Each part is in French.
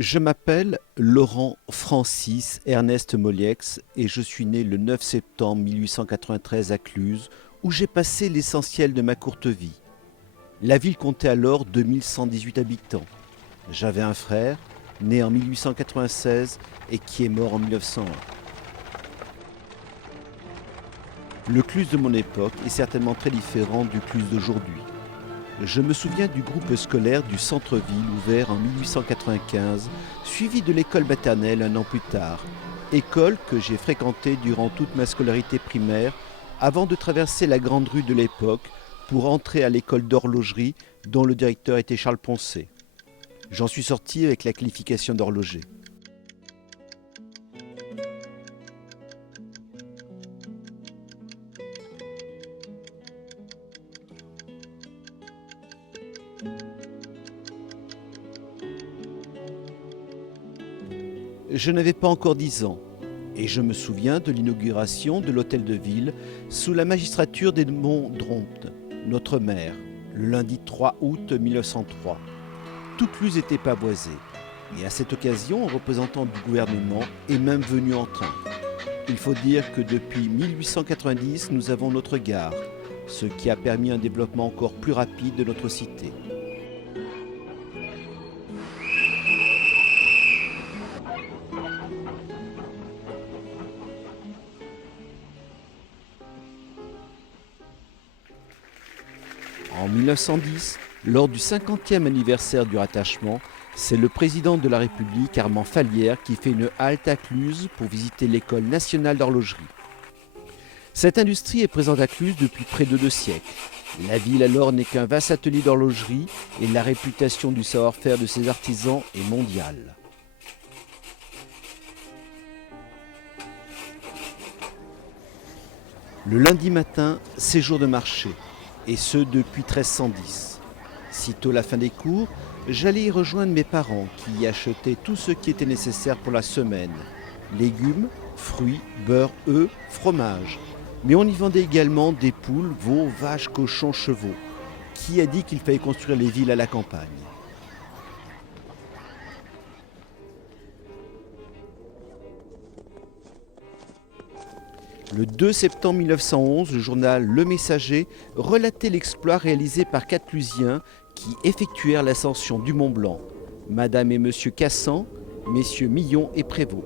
Je m'appelle Laurent Francis Ernest Moliex et je suis né le 9 septembre 1893 à Cluses, où j'ai passé l'essentiel de ma courte vie. La ville comptait alors 2118 habitants. J'avais un frère, né en 1896 et qui est mort en 1901. Le Cluses de mon époque est certainement très différent du Cluses d'aujourd'hui. Je me souviens du groupe scolaire du centre-ville ouvert en 1895, suivi de l'école maternelle un an plus tard, école que j'ai fréquentée durant toute ma scolarité primaire avant de traverser la grande rue de l'époque pour entrer à l'école d'horlogerie dont le directeur était Charles Poncet. J'en suis sorti avec la qualification d'horloger. Je n'avais pas encore 10 ans et je me souviens de l'inauguration de l'hôtel de ville sous la magistrature d'Edmond Drompte, notre maire, le lundi 3 août 1903. Toute Cluses était pavoisée et à cette occasion, un représentant du gouvernement est même venu en train. Il faut dire que depuis 1890, nous avons notre gare, ce qui a permis un développement encore plus rapide de notre cité. En 1910, lors du 50e anniversaire du rattachement, c'est le président de la République, Armand Fallières, qui fait une halte à Cluses pour visiter l'École nationale d'horlogerie. Cette industrie est présente à Cluses depuis près de 2 siècles. La ville alors n'est qu'un vaste atelier d'horlogerie et la réputation du savoir-faire de ses artisans est mondiale. Le lundi matin, c'est jour de marché, et ce depuis 1310. Sitôt la fin des cours, j'allais y rejoindre mes parents qui y achetaient tout ce qui était nécessaire pour la semaine. Légumes, fruits, beurre, œufs, fromage. Mais on y vendait également des poules, veaux, vaches, cochons, chevaux. Qui a dit qu'il fallait construire les villes à la campagne ? Le 2 septembre 1911, le journal Le Messager relatait l'exploit réalisé par 4 Clusiens qui effectuèrent l'ascension du Mont Blanc. Madame et Monsieur Cassan, Messieurs Millon et Prévost.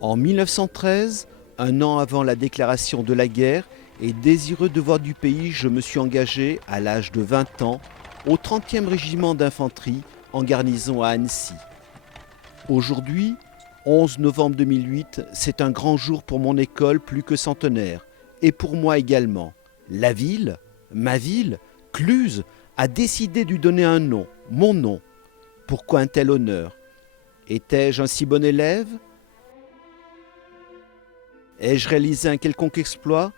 En 1913, un an avant la déclaration de la guerre, et désireux de voir du pays, je me suis engagé, à l'âge de 20 ans, au 30e régiment d'infanterie en garnison à Annecy. Aujourd'hui, 11 novembre 2008, c'est un grand jour pour mon école plus que centenaire, et pour moi également. La ville, ma ville, Cluses, a décidé de lui donner un nom, mon nom. Pourquoi un tel honneur ? Étais-je un si bon élève ? Ai-je réalisé un quelconque exploit ?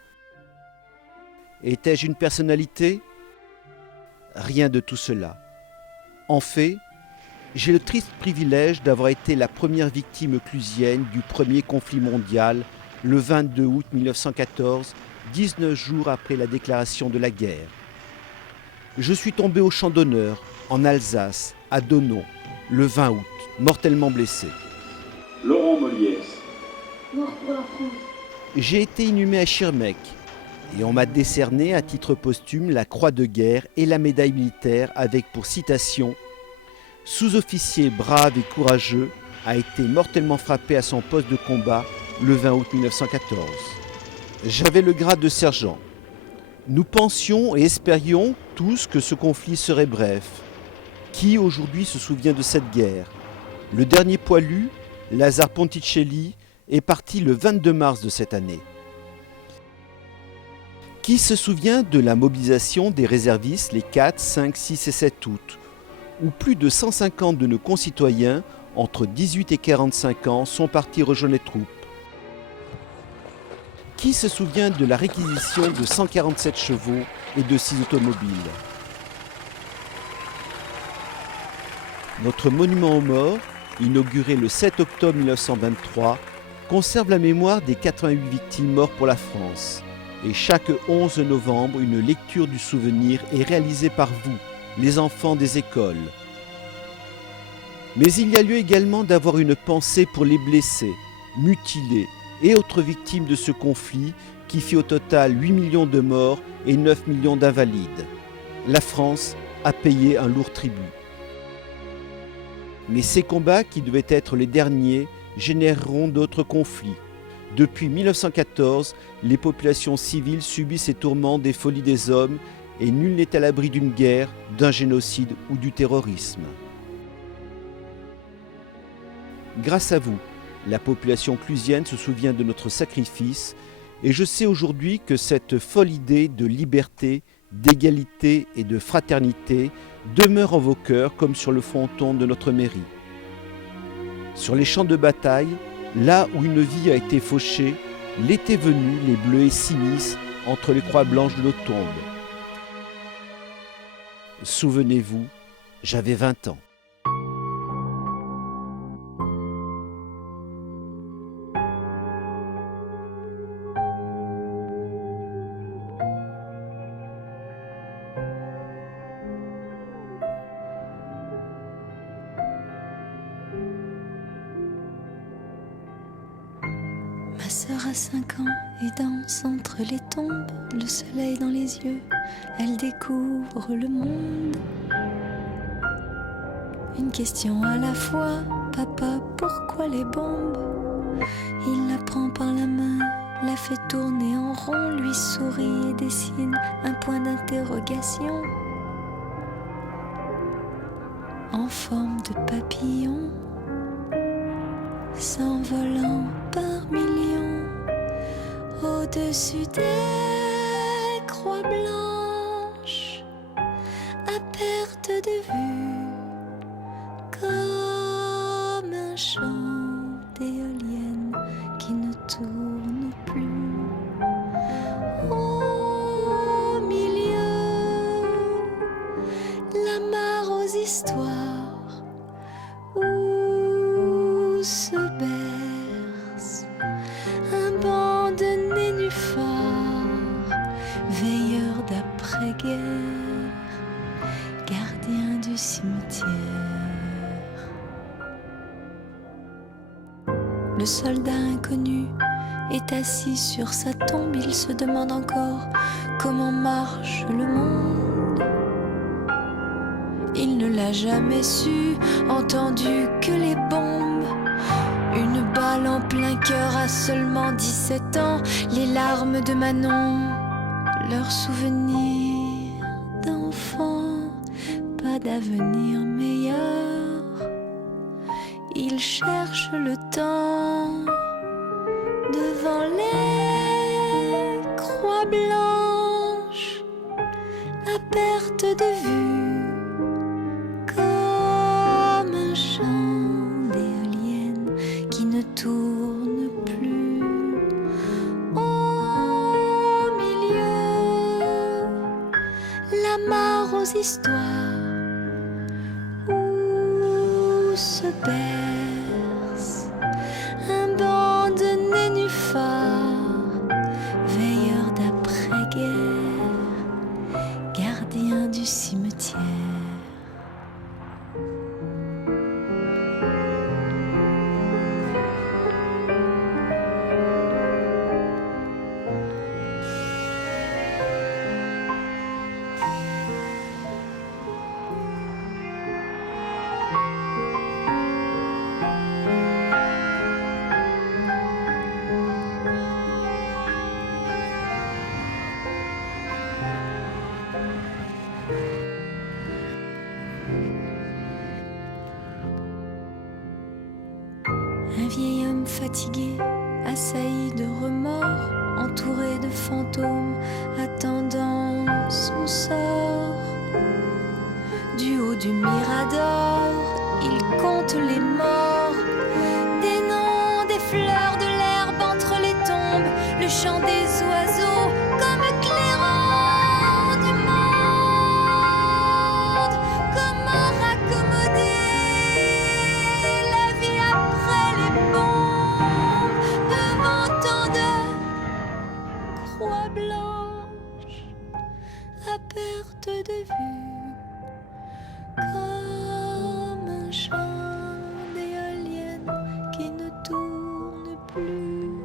Étais-je une personnalité ? Rien de tout cela. En fait, j'ai le triste privilège d'avoir été la première victime clusienne du premier conflit mondial, le 22 août 1914, 19 jours après la déclaration de la guerre. Je suis tombé au champ d'honneur, en Alsace, à Donon, le 20 août, mortellement blessé. Laurent Moliex. Mort pour la France. J'ai été inhumé à Schirmeck et on m'a décerné à titre posthume la Croix de guerre et la médaille militaire avec pour citation « Sous-officier brave et courageux a été mortellement frappé à son poste de combat le 20 août 1914. » J'avais le grade de sergent. Nous pensions et espérions tous que ce conflit serait bref. Qui aujourd'hui se souvient de cette guerre ? Le dernier poilu, Lazare Ponticelli, est parti le 22 mars de cette année. Qui se souvient de la mobilisation des réservistes les 4, 5, 6 et 7 août, où plus de 150 de nos concitoyens, entre 18 et 45 ans, sont partis rejoindre les troupes? Qui se souvient de la réquisition de 147 chevaux et de 6 automobiles? Notre monument aux morts, inauguré le 7 octobre 1923, conserve la mémoire des 88 victimes mortes pour la France Et chaque 11 novembre, une lecture du souvenir est réalisée par vous, les enfants des écoles. Mais il y a lieu également d'avoir une pensée pour les blessés, mutilés et autres victimes de ce conflit qui fit au total 8 millions de morts et 9 millions d'invalides. La France a payé un lourd tribut. Mais ces combats, qui devaient être les derniers, généreront d'autres conflits. Depuis 1914, les populations civiles subissent les tourments des folies des hommes et nul n'est à l'abri d'une guerre, d'un génocide ou du terrorisme. Grâce à vous, la population clusienne se souvient de notre sacrifice et je sais aujourd'hui que cette folle idée de liberté, d'égalité et de fraternité demeure en vos cœurs comme sur le fronton de notre mairie. Sur les champs de bataille, là où une vie a été fauchée, l'été venu, les bleuets s'immiscent entre les croix blanches de nos tombes. Souvenez-vous, j'avais 20 ans. Ma sœur a 5 ans et danse entre les tombes, le soleil dans les yeux, elle découvre le monde. Une question à la fois, papa, pourquoi les bombes? Il la prend par la main, la fait tourner en rond, lui sourit et dessine un point d'interrogation en forme de papillon, s'envolant par millions au-dessus des croix blanches, à perte de vue, comme un chant d'éolienne qui ne tourne plus. Au milieu, la mare aux histoires où se berce un banc de nénuphars, veilleurs d'après-guerre, gardien du cimetière. Le soldat inconnu est assis sur sa tombe, il se demande encore comment marche le monde. Il ne l'a jamais su, entendu que les bombes. Une balle en plein cœur à seulement 17 ans, les larmes de Manon, leurs souvenirs d'enfant, pas d'avenir meilleur. Il cherche le temps devant les croix blanches, à perte de vue, comme un chant d'éolienne qui ne tourne plus. Au milieu, la mare aux histoires où se berce un banc de nénuphars, veilleurs d'après-guerre, gardien du cimetière. Un vieil homme fatigué, assailli de remords, entouré de fantômes, attendant son sort. Du haut du mirador, il compte les morts, des noms, des fleurs, de l'herbe entre les tombes, le chant des oiseaux comme clairon du monde. Comment raccommoder la vie après les bombes, devant tant de croix blanches? plus.